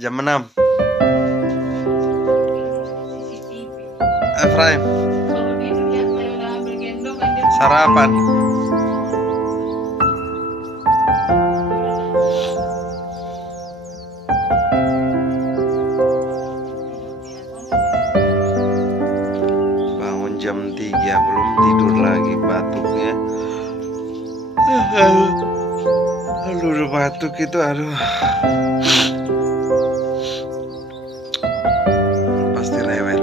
Jam 6. Efraim, sarapan. Bangun jam 3, belum tidur lagi, batuknya. Aduh, batuk itu, aduh. Pasti rewel.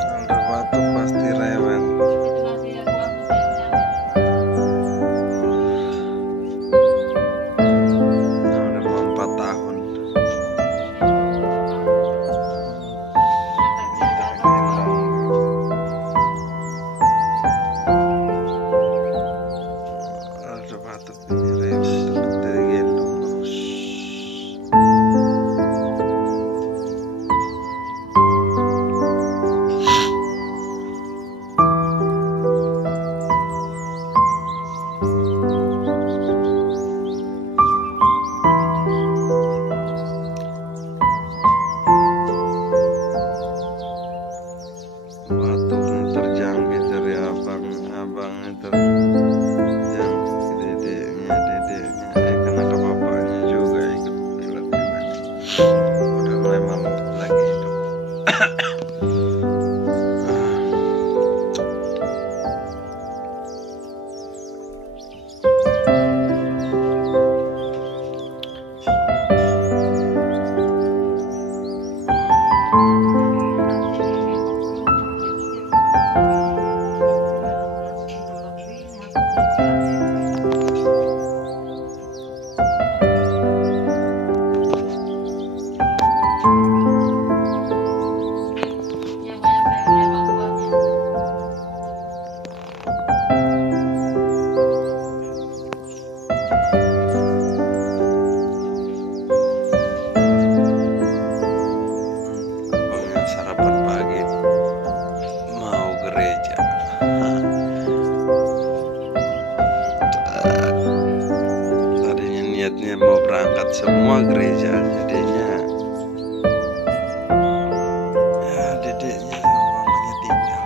Udah batuk pasti rewel. Udah mau 4 tahun. Udah batuk ini rewel dari gendong terus. Batuknya terjangkit dari abangnya terjangkit dedeknya kena ke bapaknya juga ikut pilek juga. Udah mulai malam lagi hidup. Abangnya sarapan pagi mau gereja. Tadinya niatnya mau berangkat semua gereja, jadinya ya dedeknya sama mamanya tinggal.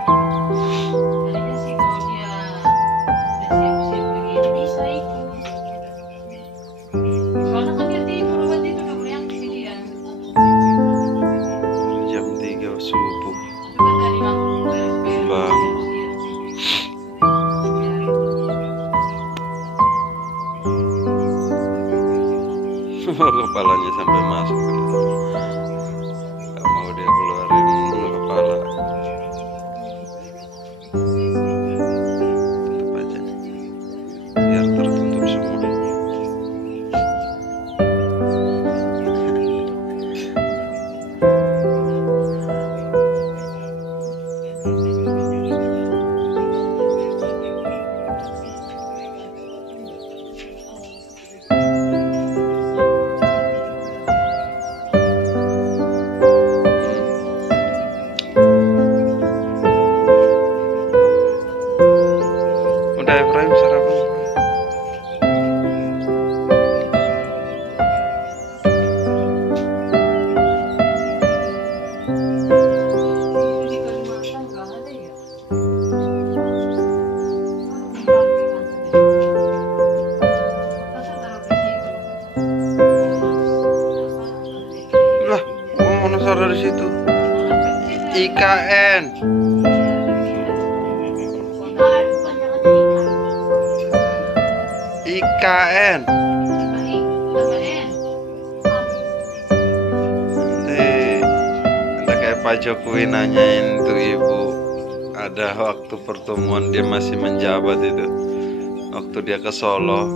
Jam 3 subuh bangun. Kepalanya sampai masuk ke dalam. Gak mau dia keluarin kepala. Tutup aja biar tertutup semua. Udah Efraim sarapan. Lah, mau naruh di situ. IKN. IKN. Nanti kayak Pak Jokowi nanyain tuh ibu. Ada waktu pertemuan dia masih menjabat itu. Waktu dia ke Solo,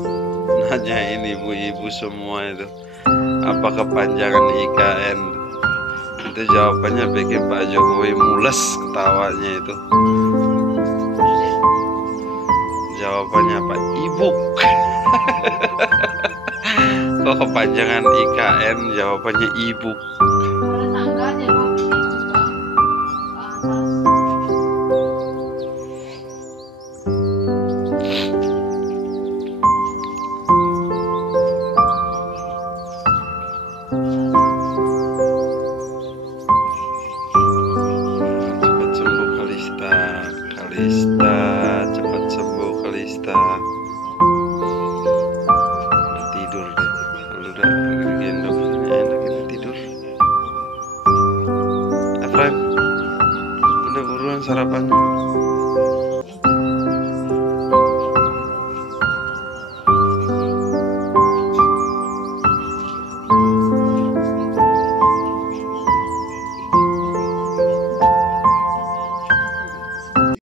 nanyain ibu-ibu semua itu. Apa kepanjangan IKN? Itu jawabannya bikin Pak Jokowi mules ketawanya itu. Jawabannya apa? Ibu. Kok kepanjangan IKN, jawabannya ibu.